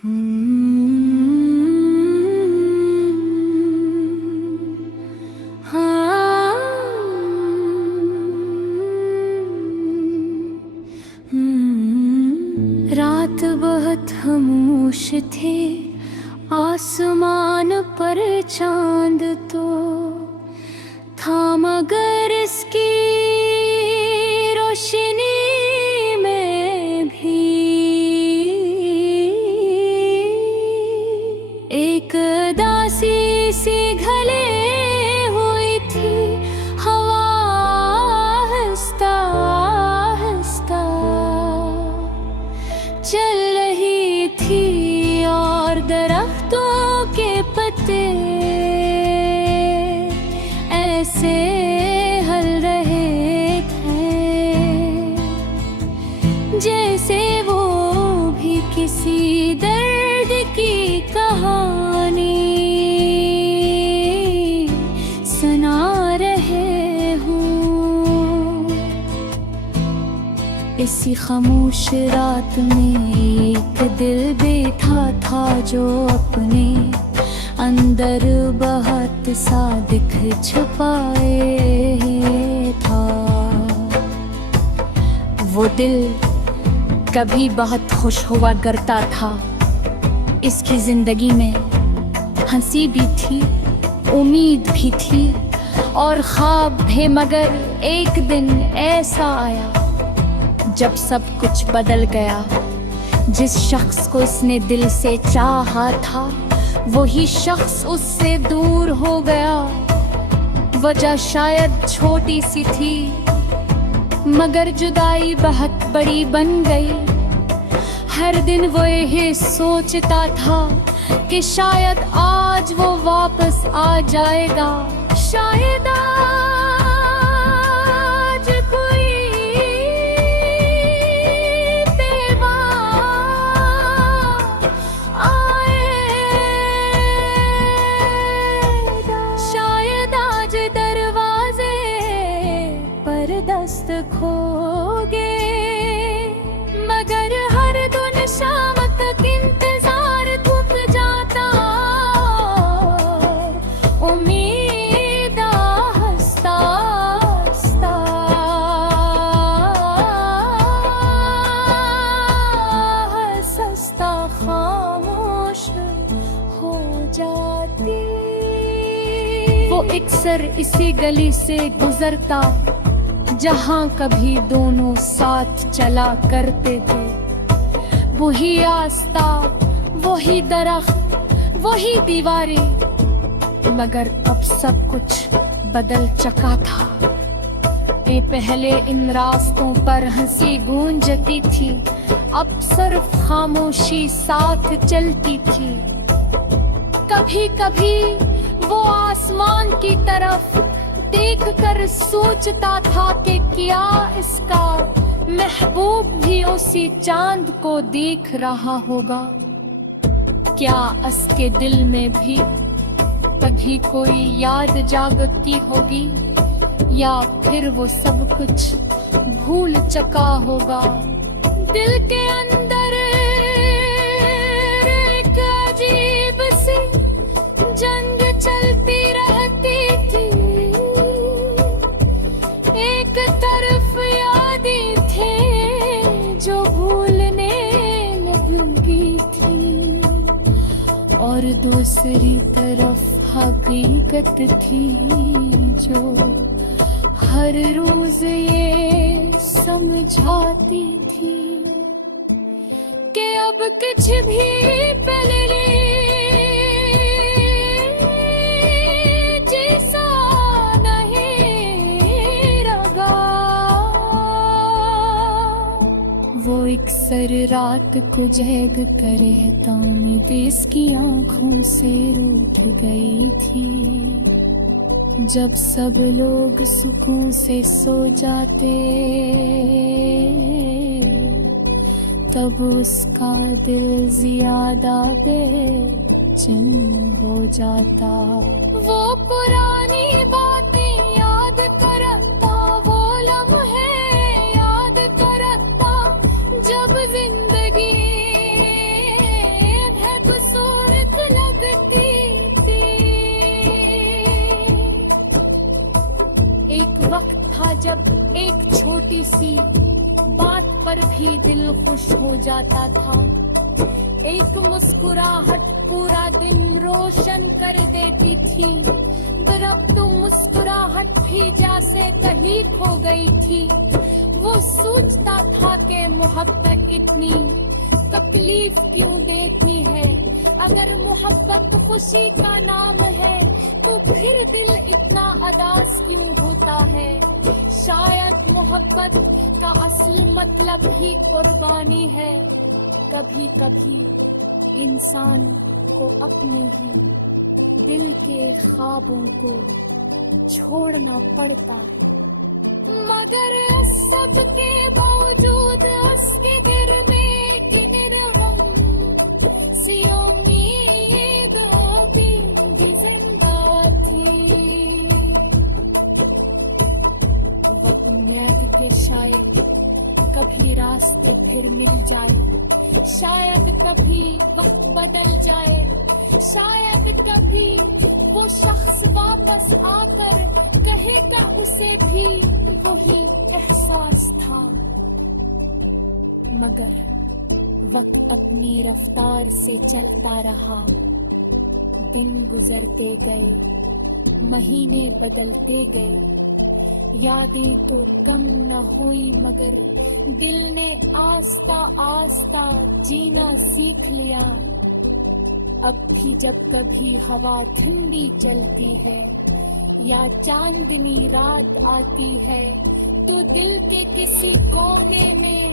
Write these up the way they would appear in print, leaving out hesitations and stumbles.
रात बहुत खामोश थे, आसमान पर चांद तो था, मगर इसकी रोशनी में भी एक दासी सी घले हुई थी हवा, आहिस्ता आहिस्ता चल रही थी और दरख्तों के पत्ते ऐसे हल रहे थे जैसे वो भी किसी दर्द की कहानी सुना रहे हों। इसी खामोश रात में एक दिल बैठा था जो अपने अंदर बहुत सादिक छुपाए था। वो दिल कभी बहुत खुश हुआ करता था। इसकी जिंदगी में हंसी भी थी, उम्मीद भी थी और ख्वाब भी, मगर एक दिन ऐसा आया जब सब कुछ बदल गया। जिस शख्स को उसने दिल से चाहा था, वही शख्स उससे दूर हो गया। वजह शायद छोटी सी थी, मगर जुदाई बहुत बड़ी बन गई। हर दिन वो यही सोचता था कि शायद आज वो वापस आ जाएगा, शायद दस्त खोगे, मगर हर दिन शाम तक इंतजार थक जाता। उम्मीद आहिस्ता आहिस्ता सस्ता खामोश हो जाती। वो अक्सर इसी गली से गुजरता जहाँ कभी दोनों साथ चला करते थे। वही रास्ता, वही दरख्त, वही दीवारें, मगर अब सब कुछ बदल चुका था। ये पहले इन रास्तों पर हंसी गूंजती थी, अब सिर्फ खामोशी साथ चलती थी। कभी कभी वो आसमान की तरफ देख कर सोचता था कि क्या इसका महबूब भी उसी चांद को देख रहा होगा। क्या उसके दिल में भी कभी कोई याद जागती होगी, या फिर वो सब कुछ भूल चुका होगा। दिल के अंदर एक अजीब सी जंग चलती रहती थी। एक तरफ यादें थे जो भूलने लगी थी, और दूसरी तरफ हकीकत थी जो हर रोज ये समझाती थी कि अब कुछ भी पहले जैसा नहीं रहा। वो अक्सर रात को जैग कर रहता, उम्मीद इसकी आंखों से रूठ गई थी। जब सब लोग सुकून से सो जाते, तब उसका दिल ज्यादा बेचैन हो जाता। वो पुरानी बातें याद करता, वो लम्हे याद करता, जब जिंदगी जब एक छोटी सी बात पर भी दिल खुश हो जाता था। एक मुस्कुराहट पूरा दिन रोशन कर देती थी, पर अब तो मुस्कुराहट भी जैसे कहीं खो गई थी। वो सोचता था कि मोहब्बत इतनी तकलीफ क्यों देती है। अगर मोहब्बत खुशी का नाम है तो फिर दिल इतना अदास क्यों होता है। शायद मोहब्बत का असली मतलब ही कुर्बानी है। कभी कभी इंसान को अपने ही दिल के ख्वाबों को छोड़ना पड़ता है, मगर सब के बावजूद उसके दिल में एक निरगम सी उम्मीद भी जिंदा थी। वो बुनियाद के शायद कभी रास्ते फिर मिल जाए, शायद कभी वक्त बदल जाए, शायद कभी वो शख्स वापस आकर कहेगा उसे भी वही एहसास था। मगर वक्त अपनी रफ्तार से चलता रहा, दिन गुजरते गए, महीने बदलते गए, यादें तो कम न हुई मगर दिल ने आस्ता आस्ता जीना सीख लिया। अब भी जब कभी हवा ठंडी चलती है या चांदनी रात आती है तो दिल के किसी कोने में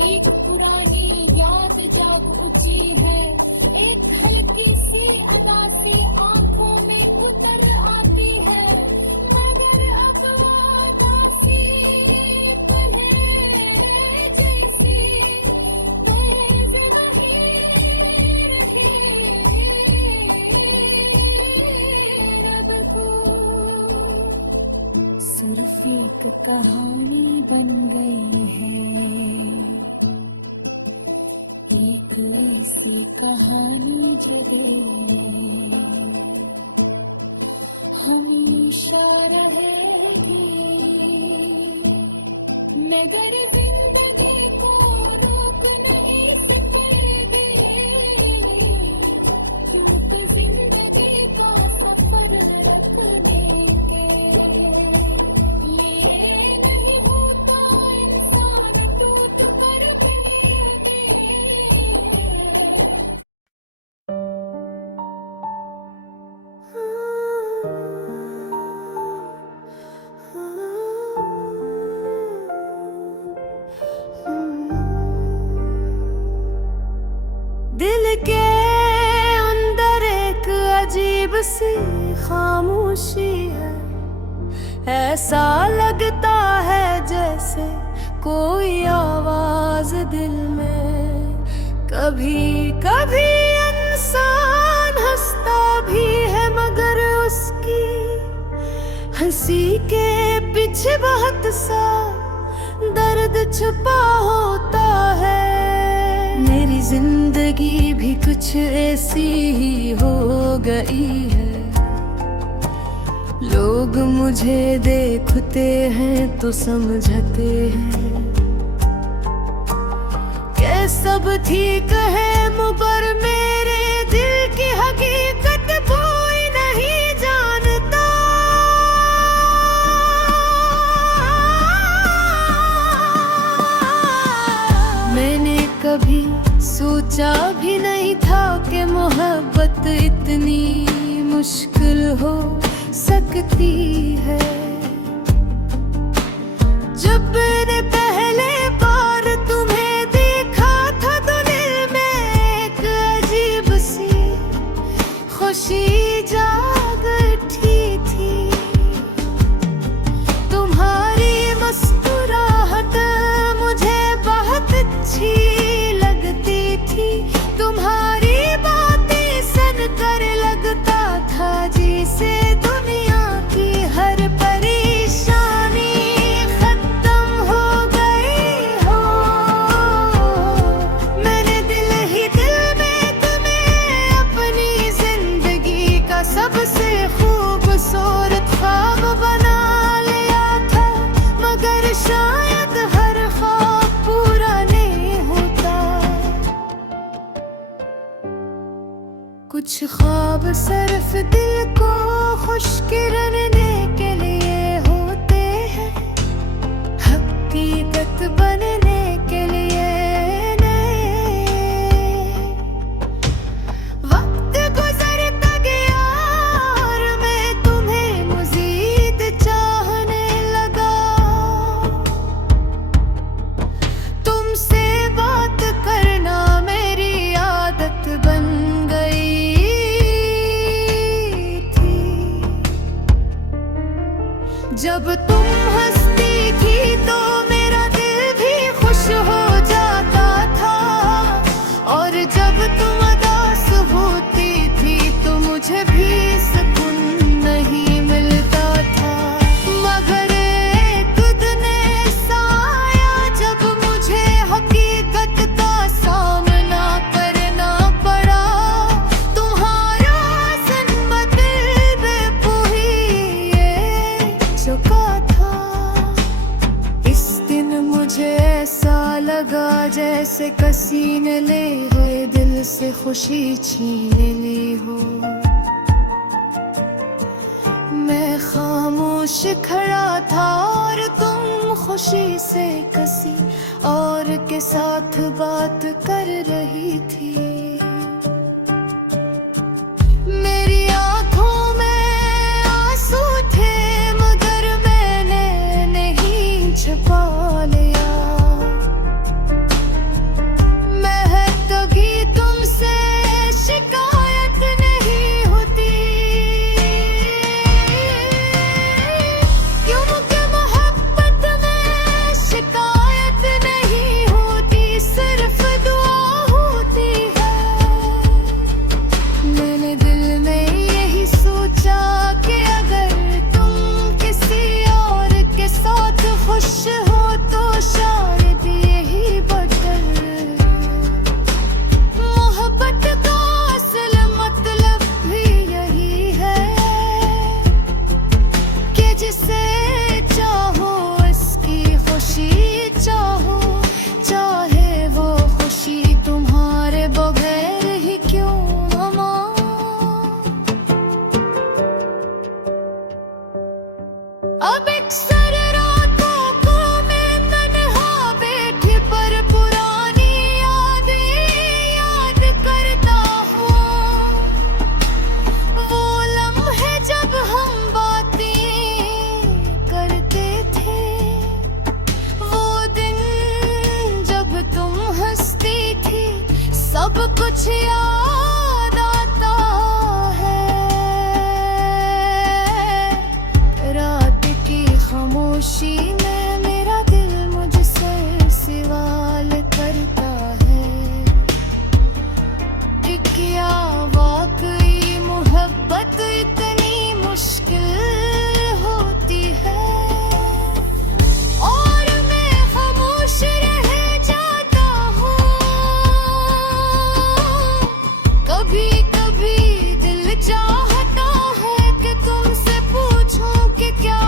एक पुरानी याद जाग उठी है। एक हल्की सी उदासी आंखों में उतर आती है, मगर अब वो उदासी पहले जैसी तेज नहीं रही। रब को सिर्फ एक कहानी बन गई है, एक ऐसी कहानी जो देने हमेशा रहेगी, मगर जिंदगी को रोक नहीं सकेगी, क्योंकि जिंदगी का सफर रखने के लिए नहीं होता इंसान टूट कर भी। दिल के अंदर एक अजीब सी खामोशी है, ऐसा लगता है जैसे कोई आवाज दिल में। कभी कभी इंसान हंसता भी है मगर उसकी हंसी के पीछे बहुत सा दर्द छुपा होता है। मेरी जिंदगी भी कुछ ऐसी ही हो गई है, लोग मुझे देखते हैं तो समझते हैं कि सब ठीक है, मगर मेरे दिल की हकीकत कोई नहीं जानता। मैंने कभी सोचा भी नहीं था कि मोहब्बत इतनी मुश्किल हो सकती है। जब मैंने पहले बार तुम्हें देखा था तो दिल में एक अजीब सी खुशी जाग उठी थी। तुम्हारी मुस्कुराहट मुझे बहुत अच्छी लगती थी, तुम्हारी बातें सुनकर लगता था जैसे दुनिया की हर परेशानी खत्म हो गई। कुछ ख्वाब सिर्फ दिल को खुश करने के लिए होते हैं, हकीकत बनने के लिए नहीं। वक्त गुजरता गया और मैं तुम्हें मजीद चाहने लगा। तुमसे बात करना मेरी आदत बन गई थी। जब तुम हंसती थी तो मेरा दिल भी खुश हो जाता था, और जब तुम उदास होती थी तो मुझे भी सुकून नहीं मिलता था। मगर एक दिन ऐसा आया जब मुझे हकीकत का सामना करना पड़ा। तुम्हारा सनमत दिल बेपोही चुका था। इस दिन मुझे ऐसा लगा जैसे किसी ने ले हुए दिल से खुशी छीन ली हो। मैं खामोश खड़ा था और तुम खुशी से किसी और के साथ बात कर रही थी। मेरी आंखों में आंसू थे मगर मैंने नहीं छुपा लिया। मैं कभी तुमसे शिकायत नहीं होती, क्योंकि मोहब्बत में शिकायत नहीं होती, सिर्फ दुआ होती है। मैंने दिल में यही सोचा कि अगर तुम किसी और के साथ खुश हो तो शायद यही बेटर। मोहब्बत का असल मतलब भी यही है कि जिसे चाहो उसकी खुशी चाहो, चाहे वो खुशी तुम्हारे बगैर ही क्यों न मां। अब अक्सर रातों को मैं तन्हा बैठी पर पुरानी यादें याद करता हूँ। वो लम्हे जब हम बातें करते थे, वो दिन जब तुम हंसती थी, सब कुछ याद आता है। रात की खामोशी में मेरा दिल मुझसे सवाल करता है कि क्या वाकई मोहब्बत इतनी मुश्किल होती है। और मैं खामोश रह जाता हूँ। कभी कभी दिल चाहता है कि तुमसे पूछूं कि क्या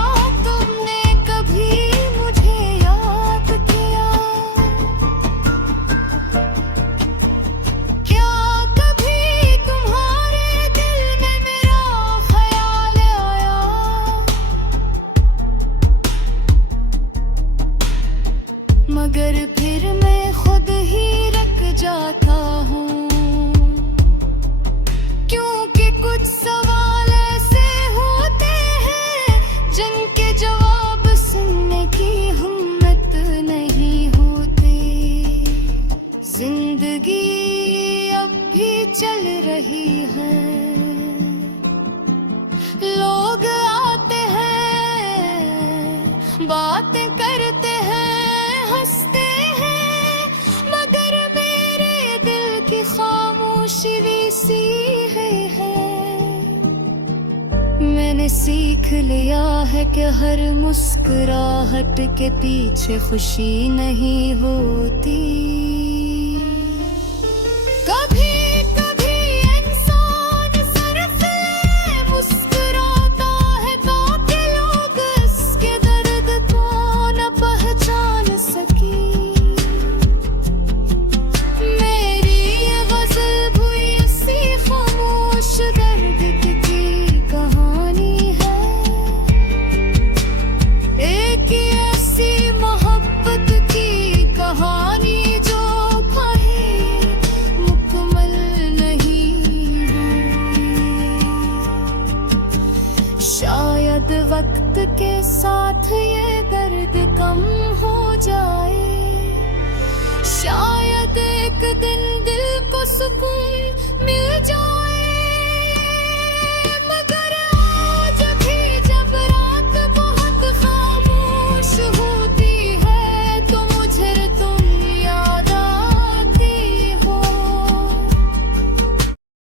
तुमने कभी मुझे याद किया। क्या कभी तुम्हारे दिल में मेरा ख्याल आया। मगर फिर मैं खुद ही रख जाता हूँ, क्योंकि कुछ सवाल ऐसे होते हैं जिनके जवाब सुनने की हिम्मत नहीं होती। जिंदगी अब भी चल रही है, लोग आते हैं, बातें करते हैं, हंसते हैं, मगर मेरे दिल की खामोशी वैसी है। मैंने सीख लिया है कि हर मुस्कुराहट के पीछे खुशी नहीं होती। कभी कभी इंसान सिर्फ मुस्कुराता है ताकि लोग इसके दर्द को न पहचान सके। मेरी ये गज़ल भी इसी खामोश के साथ ये दर्द कम हो जाए। शायद एक दिन दिल को सुकून